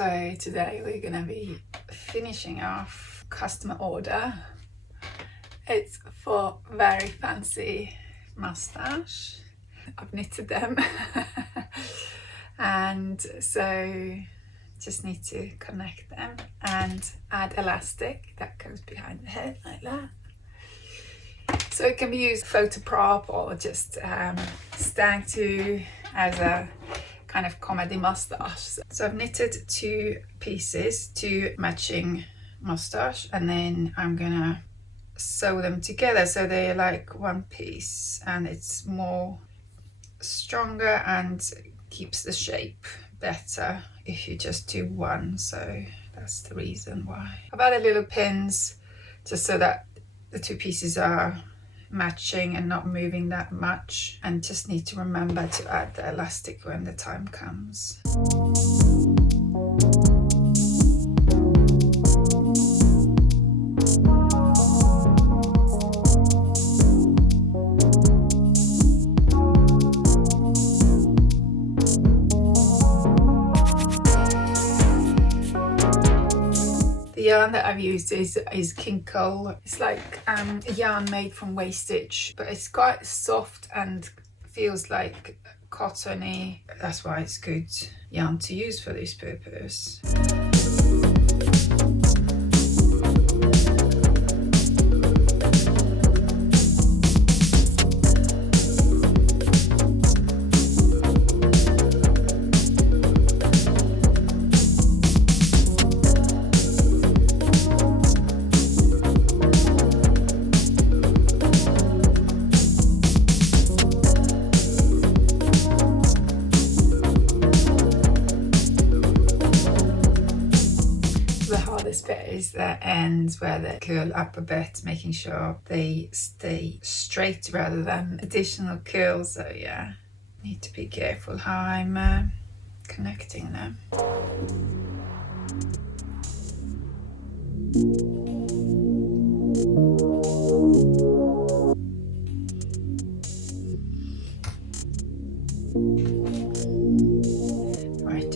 So today we're gonna be finishing off customer order. It's for very fancy moustache. I've knitted them and so just need to connect them and add elastic that goes behind the head like that. So it can be used photo prop or just stag to as a kind of comedy moustache. So I've knitted 2 pieces, 2 matching moustache, and then I'm gonna sew them together so they're like one piece, and it's more stronger and keeps the shape better if you just do one. So that's the reason why. I've added little pins just so that the 2 pieces are matching and not moving that much, and just need to remember to add the elastic when the time comes. The yarn that I've used is Kinkle. It's like a yarn made from wastage, but it's quite soft and feels like cottony. That's why it's good yarn to use for this purpose. This bit is the ends where they curl up a bit, making sure they stay straight rather than additional curls. So yeah, need to be careful how I'm connecting them.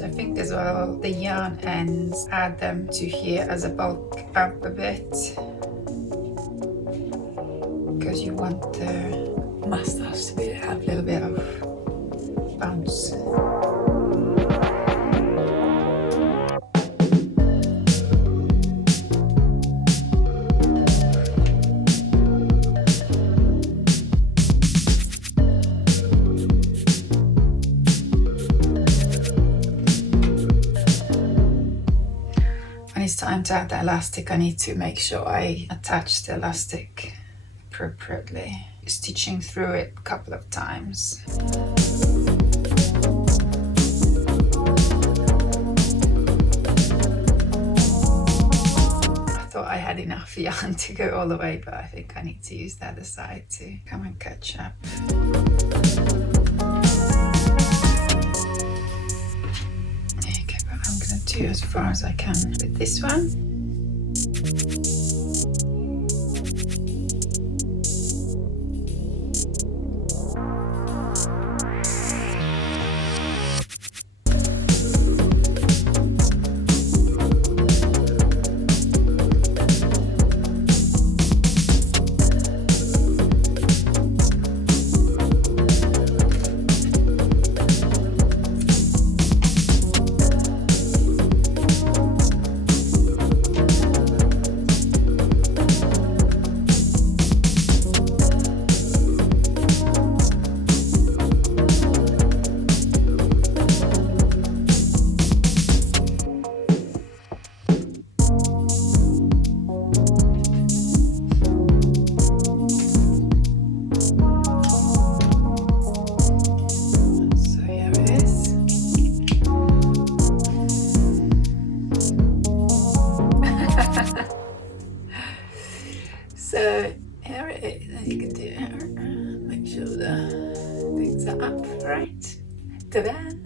I think as well the yarn ends, add them to here as a bulk up a bit, because you want the moustache to have a little bit of bounce. It's time to add the elastic. I need to make sure I attach the elastic appropriately, stitching through it a couple of times. I thought I had enough yarn to go all the way, but I think I need to use the other side to come and catch up. Do as far as I can with this one. So here it is, and you can do it. Make sure the things are up right. Ta-da!